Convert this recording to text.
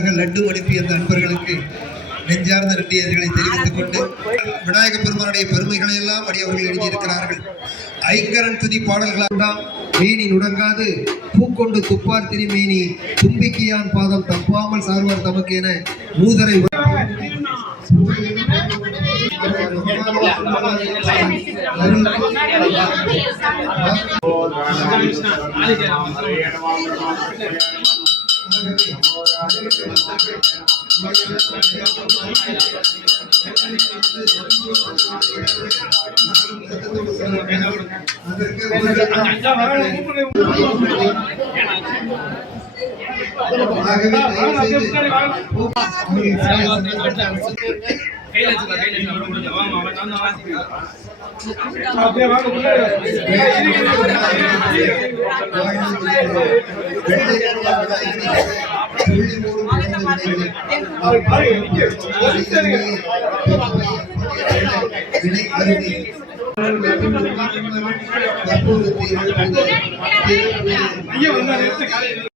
வாயிலாக லட்டு அனுப்பிய நண்பர்களுக்கு நெஞ்சார்ந்த நன்றியர்களை தெரிவித்துக் கொண்டு விநாயக பெருமானுடைய பெருமைகளை எல்லாம் அடியவர்கள் எழுதியிருக்கிறார்கள். ஐங்கரன் துதி பாடல்களாம் மீனி நுடங்காது பூக்கொண்டு துப்பார் திருமீனி தும்பிக்கியான் பாதம் தப்பாமல் சார்வார் தமக்கு என மூதரை